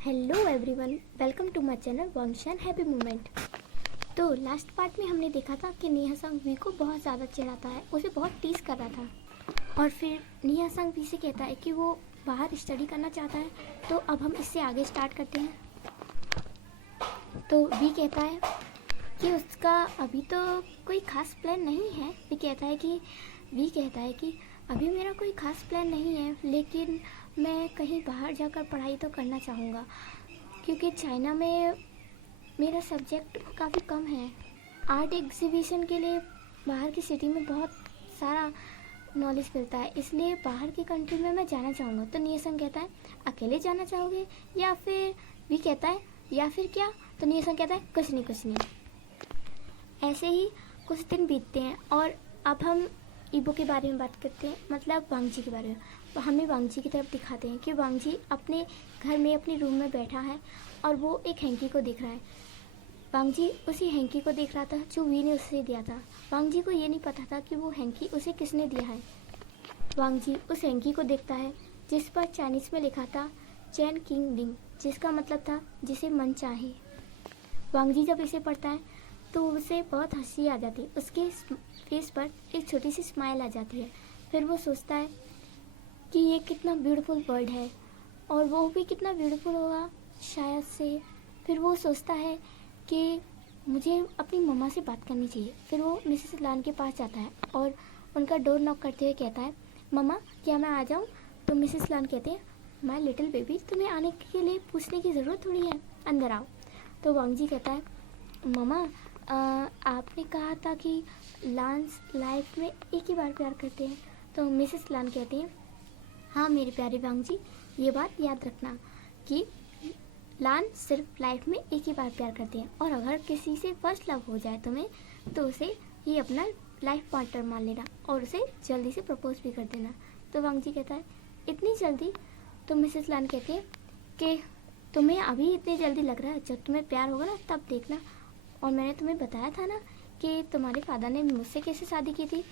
Hello everyone, welcome to my channel वांगशान happy moment. तो last part में हमने देखा था कि निहा संग वी को बहुत ज़्यादा चिढ़ाता है, उसे बहुत टीज कर रहा था। और फिर निहा संग वी से कहता है कि वो बाहर स्टडी करना चाहता है। तो अब हम इससे आगे स्टार्ट करते हैं। तो वी कहता है कि उसका अभी तो कोई ख़ास प्लान नहीं है। वी कहता है कि अभी मेरा कोई ख़ास प्लान नहीं है, लेकिन मैं कहीं बाहर जाकर पढ़ाई तो करना चाहूँगा, क्योंकि चाइना में मेरा सब्जेक्ट काफ़ी कम है। आर्ट एग्जीबिशन के लिए बाहर की सिटी में बहुत सारा नॉलेज मिलता है, इसलिए बाहर की कंट्री में मैं जाना चाहूँगा। तो नियसन कहता है अकेले जाना चाहोगे, या फिर वी कहता है या फिर क्या? तो नियसन कहता है कुछ नहीं। ऐसे ही कुछ दिन बीतते हैं और अब हम ईबो के बारे में बात करते हैं, मतलब वांगजी के बारे में। तो हमें वांगजी की तरफ दिखाते हैं कि वांगजी अपने घर में अपने रूम में बैठा है और वो एक हैंकी को देख रहा है। वांगजी उसी हैंकी को देख रहा था जो वी ने उसे दिया था। वांगजी को ये नहीं पता था कि वो हैंकी उसे किसने दिया है। वांगजी उस हैंकी को देखता है जिस पर चाइनीज़ में लिखा था चैन किंग डिंग, जिसका मतलब था जिसे मन चाहे। वांगजी जब इसे पढ़ता है तो उसे बहुत हंसी आ जाती है, उसके फेस पर एक छोटी सी स्माइल आ जाती है। फिर वो सोचता है कि ये कितना ब्यूटीफुल वर्ड है और वो भी कितना ब्यूटीफुल होगा शायद से। फिर वो सोचता है कि मुझे अपनी मम्मा से बात करनी चाहिए। फिर वो मिसेस लान के पास जाता है और उनका डोर नॉक करते हुए कहता है मम्मा क्या मैं आ जाऊँ? तो मिसेस लान कहते हैं माय लिटिल बेबी, तुम्हें आने के लिए पूछने की ज़रूरत थोड़ी है, अंदर आओ। तो वांगजी कहता है मम्मा आपने कहा था कि लान्स लाइफ में एक ही बार प्यार करते हैं। तो मिसेस लान कहती हैं हाँ मेरे प्यारे वांगजी, ये बात याद रखना कि लान सिर्फ लाइफ में एक ही बार प्यार करते हैं, और अगर किसी से फर्स्ट लव हो जाए तुम्हें तो उसे ये अपना लाइफ पार्टनर मान लेना और उसे जल्दी से प्रपोज भी कर देना। तो वांगजी कहता है इतनी जल्दी? तो मिसेस लान कहती है कि तुम्हें अभी इतनी जल्दी लग रहा है, जब तुम्हें प्यार होगा ना तब देखना। और मैंने तुम्हें बताया था ना कि तुम्हारे फादर ने मुझसे कैसे शादी की थी।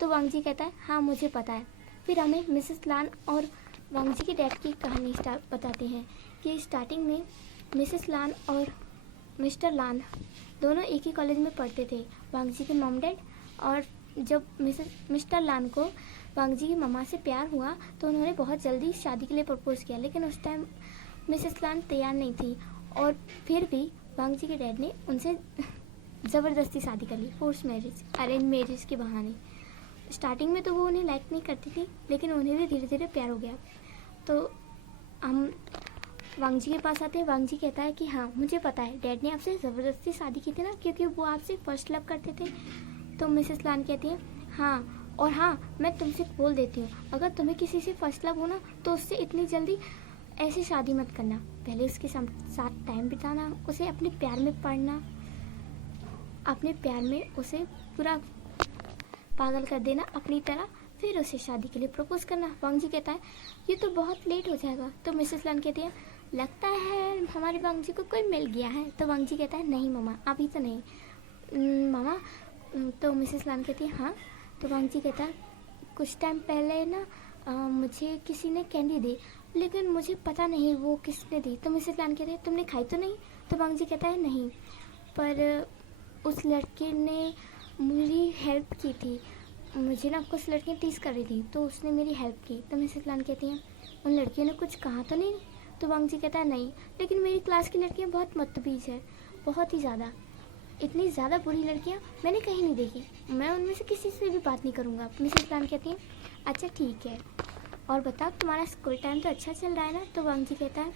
तो वांगजी कहता है हाँ मुझे पता है। फिर हमें मिसेस लान और वांगजी के डैड की कहानी बताते हैं कि स्टार्टिंग में मिसेस लान और मिस्टर लान दोनों एक ही कॉलेज में पढ़ते थे, वांगजी के मॉम डैड। और जब मिस्टर लान को वांगजी की मम्मा से प्यार हुआ तो उन्होंने बहुत जल्दी शादी के लिए प्रपोज किया, लेकिन उस टाइम मिसेस लान तैयार नहीं थी और फिर भी वांगजी के डैड ने उनसे ज़बरदस्ती शादी कर ली, फोर्स मैरिज, अरेंज मैरिज के बहाने। स्टार्टिंग में तो वो उन्हें लाइक नहीं करती थी, लेकिन उन्हें भी धीरे धीरे प्यार हो गया। तो हम वांगजी के पास आते हैं। वांगजी कहता है कि हाँ मुझे पता है डैड ने आपसे ज़बरदस्ती शादी की थी ना, क्योंकि वो आपसे फर्स्ट लव करते थे। तो मिसेस लान कहती है हाँ, और हाँ मैं तुमसे बोल देती हूँ अगर तुम्हें किसी से फर्स्ट लव हो ना तो उससे इतनी जल्दी ऐसे शादी मत करना, पहले उसके साथ टाइम बिताना, उसे अपने प्यार में पढ़ना, अपने प्यार में उसे पूरा पागल कर देना अपनी तरह, फिर उसे शादी के लिए प्रपोज करना। वांगजी कहता है ये तो बहुत लेट हो जाएगा। तो मिसेस लान कहती है लगता है हमारे वांगजी को कोई मिल गया है। तो वांगजी कहता है नहीं मम्मा अभी तो नहीं मामा। तो मिसेस लान कहती है हाँ। तो वांगजी कहता है कुछ टाइम पहले ना मुझे किसी ने कैंडी दी, लेकिन मुझे पता नहीं वो किसने दी। तो मिसेस लान कहती है तुमने खाई तो नहीं? तो वांगजी कहता है नहीं, पर उस लड़के ने मेरी हेल्प की थी, मुझे ना कुछ लड़कियाँ टीज कर रही थी तो उसने मेरी हेल्प की। तो मिसेस लान कहती हैं उन लड़कियों ने कुछ कहा तो नहीं? तो वांगजी कहता है नहीं, लेकिन मेरी क्लास की लड़कियाँ बहुत मतबीज है, बहुत ही ज़्यादा, इतनी ज़्यादा बुरी लड़कियाँ मैंने कहीं नहीं देखी, मैं उनमें से किसी से भी बात नहीं करूँगा। मिसेस लान कहती हैं अच्छा ठीक है, और बताओ तुम्हारा स्कूल टाइम तो अच्छा चल रहा है ना? तो वांगजी कहता है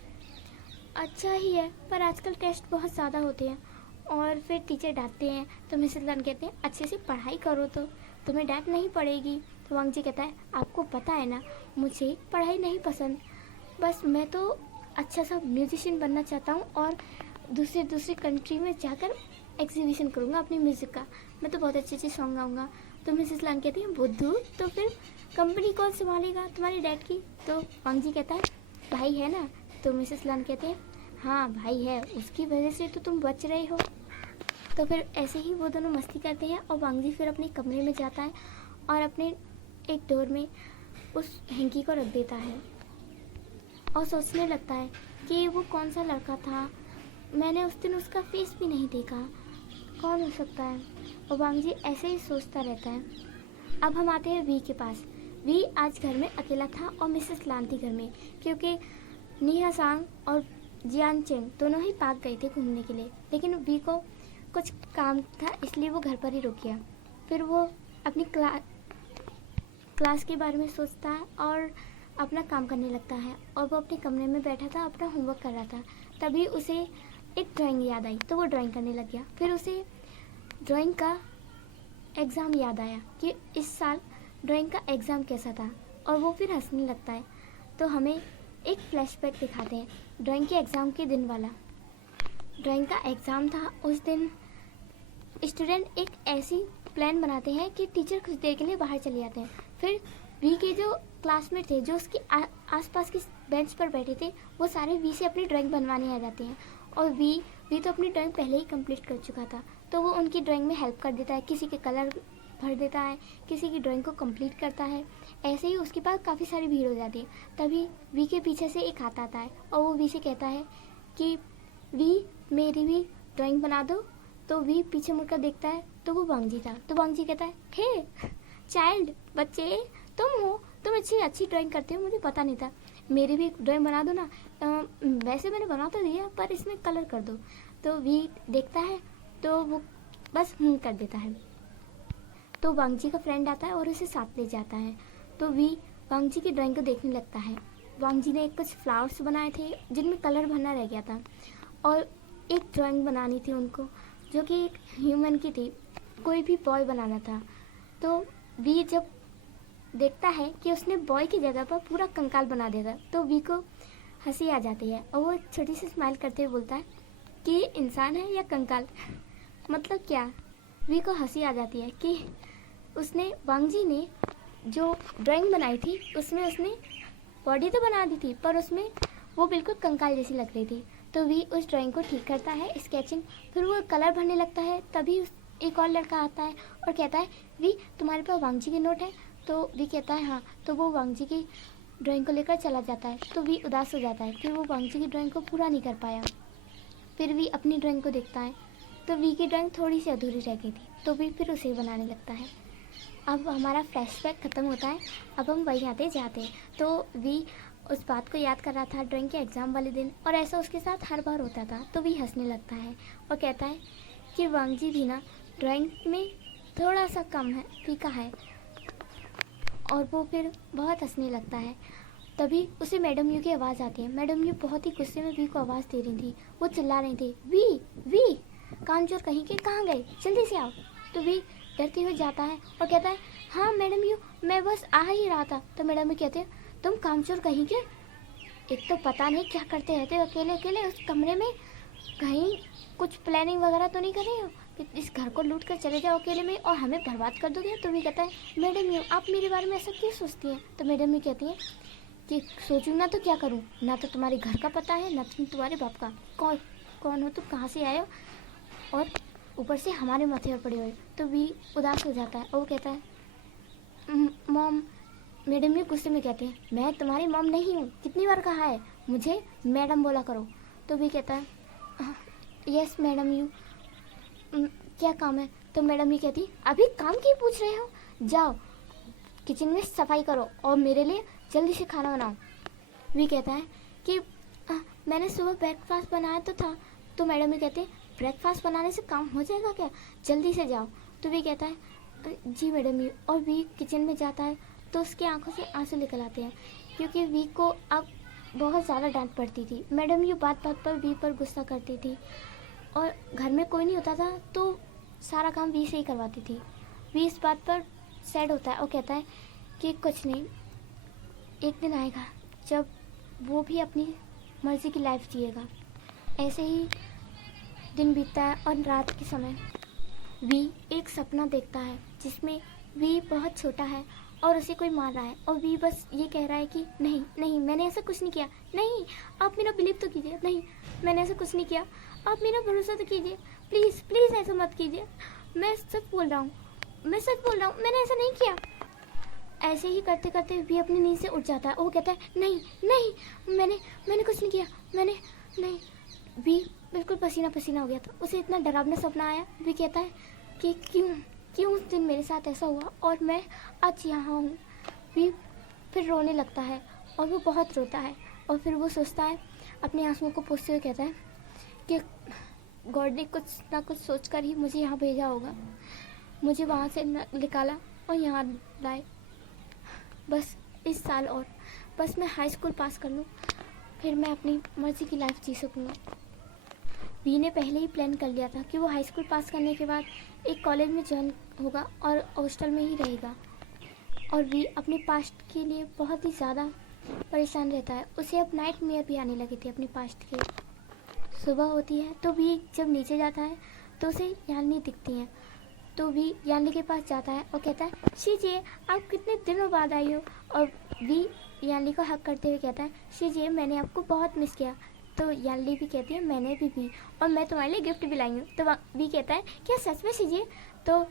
अच्छा ही है, पर आजकल टेस्ट बहुत ज़्यादा होते हैं और फिर टीचर डांटते हैं। तो मिसेस लान कहते हैं अच्छे से पढ़ाई करो तो तुम्हें डांट नहीं पड़ेगी। तो वांगजी कहता है आपको पता है ना मुझे पढ़ाई नहीं पसंद, बस मैं तो अच्छा सा म्यूजिशियन बनना चाहता हूँ और दूसरे कंट्री में जाकर एग्जीबिशन करूँगा अपनी म्यूज़िक का, मैं तो बहुत अच्छे अच्छे सॉन्ग गाऊँगा। तो मिसेस लान कहती है बुद्धू, तो फिर कंपनी कौन संभालेगा तुम्हारे डैड की? तो वांगजी कहता है भाई है ना। तो मिसेस लान कहते हैं हाँ भाई है, उसकी वजह से तो तुम बच रहे हो। तो फिर ऐसे ही वो दोनों मस्ती करते हैं और वांगजी फिर अपने कमरे में जाता है और अपने एक डोर में उस हैंकी को रख देता है और सोचने लगता है कि वो कौन सा लड़का था। मैंने उस दिन उसका फेस भी नहीं देखा, कौन हो सकता है। और वांग जी ऐसे ही सोचता रहता है। अब हम आते हैं वी के पास। वी आज घर में अकेला था और मिसेस लान थी घर में, क्योंकि नीहा सांग और जियान चेंग दोनों ही पार्क गए थे घूमने के लिए। लेकिन वी को कुछ काम था, इसलिए वो घर पर ही रुक गया। फिर वो अपनी क्लास के बारे में सोचता है और अपना काम करने लगता है। और वो अपने कमरे में बैठा था, अपना होमवर्क कर रहा था। तभी उसे एक ड्राइंग याद आई, तो वो ड्राइंग करने लग गया। फिर उसे ड्राइंग का एग्ज़ाम याद आया कि इस साल ड्राइंग का एग्ज़ाम कैसा था, और वो फिर हंसने लगता है। तो हमें एक फ्लैशबैक दिखाते हैं ड्राइंग के एग्ज़ाम के दिन वाला। ड्राइंग का एग्ज़ाम था। उस दिन स्टूडेंट एक ऐसी प्लान बनाते हैं कि टीचर कुछ देर के लिए बाहर चले जाते हैं। फिर वी के जो क्लासमेट थे, जो उसके आसपास की बेंच पर बैठे थे, वो सारे वी से अपनी ड्राइंग बनवाने आ जाते हैं। और वी तो अपनी ड्राइंग पहले ही कंप्लीट कर चुका था, तो वो उनकी ड्राइंग में हेल्प कर देता है, किसी के कलर भर देता है, किसी की ड्राइंग को कंप्लीट करता है। ऐसे ही उसके पास काफ़ी सारी भीड़ हो जाती है। तभी वी के पीछे से एक हाथ आता है और वो वी से कहता है कि वी मेरी भी ड्राइंग बना दो। तो वी पीछे मुड़कर देखता है तो वो वांग जी था। तो वांग जी कहता है, हे चाइल्ड, बच्चे तुम हो, तुम अच्छी ड्राइंग करते हो, मुझे पता नहीं था, मेरी भी ड्राइंग बना दो ना। वैसे मैंने बना तो दिया, पर इसमें कलर कर दो। तो वी देखता है तो वो बस कर देता है। तो वांग जी का फ्रेंड आता है और उसे साथ ले जाता है। तो वी वांग जी की ड्राइंग को देखने लगता है। वांग जी ने कुछ फ्लावर्स बनाए थे जिनमें कलर भरना रह गया था, और एक ड्राइंग बनानी थी उनको जो कि एक ह्यूमन की थी, कोई भी बॉय बनाना था। तो वी जब देखता है कि उसने बॉय की जगह पर पूरा कंकाल बना दिया था, तो वी को हंसी आ जाती है और वो एक छोटी सी स्माइल करते हुए बोलता है कि ये इंसान है या कंकाल। मतलब क्या। वी को हंसी आ जाती है कि उसने वांग जी ने जो ड्राइंग बनाई थी उसमें उसने बॉडी तो बना दी थी, पर उसमें वो बिल्कुल कंकाल जैसी लग रही थी। तो वी उस ड्राइंग को ठीक करता है, स्केचिंग। फिर वो कलर भरने लगता है। तभी एक और लड़का आता है और कहता है, वी तुम्हारे पास वांग जी के नोट है। तो वी कहता है हाँ। तो वो वांग जी की ड्राइंग को लेकर चला जाता है। तो वी उदास हो जाता है कि वो वांग जी की ड्राइंग को पूरा नहीं कर पाया। फिर वी अपनी ड्राइंग को देखता है तो वी की ड्राइंग थोड़ी सी अधूरी रह गई थी, तो वी फिर उसे बनाने लगता है। अब हमारा फ्लैशबैक ख़त्म होता है। अब हम वहीं आते जाते हैं। तो वी उस बात को याद कर रहा था ड्राइंग के एग्ज़ाम वाले दिन, और ऐसा उसके साथ हर बार होता था। तो वी हंसने लगता है और कहता है कि वांग जी भी ना ड्राइंग में थोड़ा सा कम है, फीका है। और वो फिर बहुत हंसने लगता है। तभी उसे मैडम यू की आवाज़ आती है। मैडम यू बहुत ही गुस्से में वी को आवाज़ दे रही थी। वो चिल्ला रही थी, वी कामचोर कहीं के, कहाँ गए, जल्दी से आओ। तो वी डरते हुए जाता है और कहता है, हाँ मैडम यू, मैं बस आ ही रहा था। तो मैडम यू कहते हैं, तुम कामचोर कहीं के, एक तो पता नहीं क्या करते रहते हो अकेले अकेले उस कमरे में, कहीं कुछ प्लानिंग वगैरह तो नहीं कर रहे हो कि इस घर को लूट कर चले जाओ अकेले में और हमें बर्बाद कर दोगे। तो भी कहता है, मैडम यू आप मेरे बारे में ऐसा क्यों सोचती हैं। तो मैडम यू कहती है कि सोचूं ना तो क्या करूं, ना तो तुम्हारे घर का पता है, ना तुम्हारे बाप का, कौन हो तुम, कहाँ से आए हो, और ऊपर से हमारे माथे पर पड़े हुए। तो भी उदास हो जाता है और वो कहता है, मॉम। मैडम ये गुस्से में कहते हैं, मैं तुम्हारी मॉम नहीं हूँ, कितनी बार कहा है मुझे मैडम बोला करो। तो भी कहता है, यस मैडम यू, क्या काम है। तो मैडम ये कहती, अभी काम क्यों पूछ रहे हो, जाओ किचन में सफाई करो और मेरे लिए जल्दी से खाना बनाओ। भी कहता है कि मैंने सुबह ब्रेकफास्ट बनाया तो था। तो मैडम ये कहते हैं, ब्रेकफास्ट बनाने से काम हो जाएगा क्या, जल्दी से जाओ। तो भी कहता है, जी मैडम यू। और वी किचन में जाता है तो उसकी आंखों से आंसू निकल आते हैं, क्योंकि वी को अब बहुत ज़्यादा डांट पड़ती थी। मैडम यू बात बात पर वी पर गुस्सा करती थी, और घर में कोई नहीं होता था तो सारा काम वी से ही करवाती थी। वी इस बात पर सैड होता है और कहता है कि कुछ नहीं, एक दिन आएगा जब वो भी अपनी मर्ज़ी की लाइफ जिएगा। ऐसे ही दिन बीतता है और रात के समय वी एक सपना देखता है जिसमें वी बहुत छोटा है और उसे कोई मार रहा है, और वी बस ये कह रहा है कि नहीं नहीं मैंने ऐसा कुछ नहीं किया, नहीं आप मेरा बिलीव तो कीजिए, नहीं मैंने ऐसा कुछ नहीं किया, आप मेरा भरोसा तो कीजिए, प्लीज़ प्लीज़ ऐसा मत कीजिए, मैं सच बोल रहा हूँ, मैंने ऐसा नहीं किया। ऐसे ही करते करते वी अपनी नींद से उठ जाता है और वो कहता है नहीं नहीं, मैंने कुछ नहीं किया, मैंने नहीं। वी बिल्कुल पसीना पसीना हो गया था, उसे इतना डरावना सपना आया। वी कहता है कि क्यों उस दिन मेरे साथ ऐसा हुआ और मैं आज यहाँ हूँ। वी फिर रोने लगता है और वो बहुत रोता है और फिर वो सोचता है, अपने आंसुओं को पोंछते हुए कहता है कि गॉड ने कुछ ना कुछ सोच कर ही मुझे यहाँ भेजा होगा, मुझे वहाँ से निकाला और यहाँ लाए। बस इस साल और बस मैं हाई स्कूल पास कर लूँ, फिर मैं अपनी मर्ज़ी की लाइफ जी सकूँगा। वी ने पहले ही प्लान कर लिया था कि वो हाई स्कूल पास करने के बाद एक कॉलेज में ज्वाइन होगा और हॉस्टल में ही रहेगा। और वी अपने पास्ट के लिए बहुत ही ज़्यादा परेशान रहता है। उसे अब नाइटमेयर भी आने लगे थे अपने पास्ट के। सुबह होती है तो वी जब नीचे जाता है तो उसे यानी दिखती हैं, तो वी यानी के पास जाता है और कहता है शीजिए आप कितने दिनों बाद आई हो। और वी यानी को हक करते हुए कहता है शीजिए मैंने आपको बहुत मिस किया। तो यानी भी कहती है मैंने भी और मैं तुम्हारे लिए गिफ्ट भी लाई हूँ। तो वी कहता है क्या सच में शीजिए? तो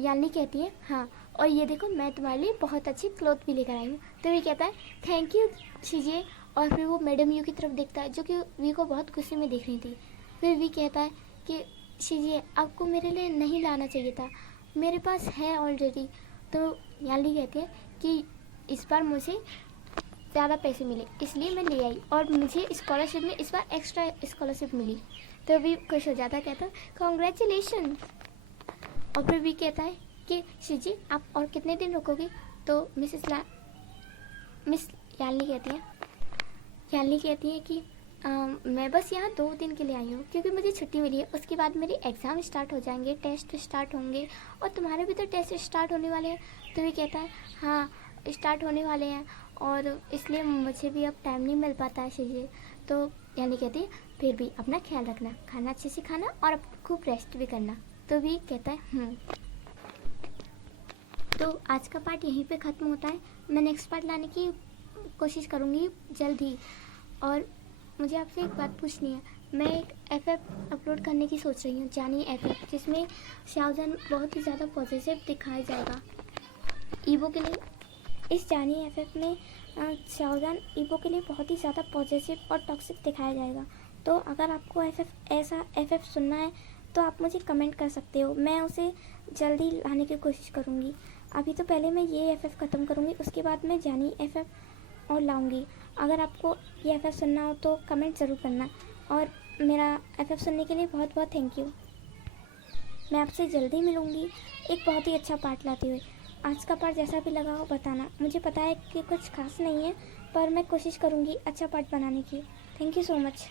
यानी कहती है हाँ, और ये देखो मैं तुम्हारे लिए बहुत अच्छी क्लॉथ भी लेकर आई हूँ। तो वी कहता है थैंक यू शीजिए। और फिर वो मैडम यू की तरफ देखता है जो कि वी को बहुत खुशी में देख रही थी। फिर वी कहता है कि शीजिए आपको मेरे लिए नहीं लाना चाहिए था, मेरे पास है ऑलरेडी। तो यानी कहती है कि इस बार मुझे ज़्यादा पैसे मिले इसलिए मैं ले आई और मुझे स्कॉलरशिप में इस बार एक्स्ट्रा स्कॉलरशिप मिली। तो वी खुश हो जाता है, कहता है कॉन्ग्रेचुलेशन। और फिर वी कहता है कि शीजी आप और कितने दिन रुकोगी? तो मिस यानी कहती है कि मैं बस यहाँ 2 दिन के लिए आई हूँ क्योंकि मुझे छुट्टी मिली है, उसके बाद मेरे एग्ज़ाम स्टार्ट हो जाएंगे, टेस्ट स्टार्ट होंगे और तुम्हारे भी तो टेस्ट स्टार्ट होने वाले हैं। तो वी कहता है हाँ स्टार्ट होने वाले हैं और इसलिए मुझे भी अब टाइम नहीं मिल पाता है शीजिए। तो यानी कहती है फिर भी अपना ख्याल रखना, खाना अच्छे से खाना और अब खूब रेस्ट भी करना। तो वी कहता है तो आज का पार्ट यहीं पे ख़त्म होता है। मैं नेक्स्ट पार्ट लाने की कोशिश करूँगी जल्द ही। और मुझे आपसे एक बात पूछनी है, मैं एक FF अपलोड करने की सोच रही हूँ, जानी FF, जिसमें शाहजहान बहुत ही ज़्यादा पॉजिटिव दिखाया जाएगा ईवो के लिए। इस जानी FF में शाहजहान ईवो के लिए बहुत ही ज़्यादा पॉजिटिव और टॉक्सिक दिखाया जाएगा। तो अगर आपको ऐसा FF सुनना है तो आप मुझे कमेंट कर सकते हो, मैं उसे जल्दी लाने की कोशिश करूँगी। अभी तो पहले मैं ये FF ख़त्म करूँगी, उसके बाद मैं जानी FF और लाऊंगी। अगर आपको ये FF सुनना हो तो कमेंट ज़रूर करना और मेरा FF सुनने के लिए बहुत बहुत थैंक यू। मैं आपसे जल्दी मिलूँगी एक बहुत ही अच्छा पार्ट लाते हुए। आज का पार्ट जैसा भी लगा हो बताना, मुझे पता है कि कुछ खास नहीं है पर मैं कोशिश करूँगी अच्छा पार्ट बनाने की। Thank you so much.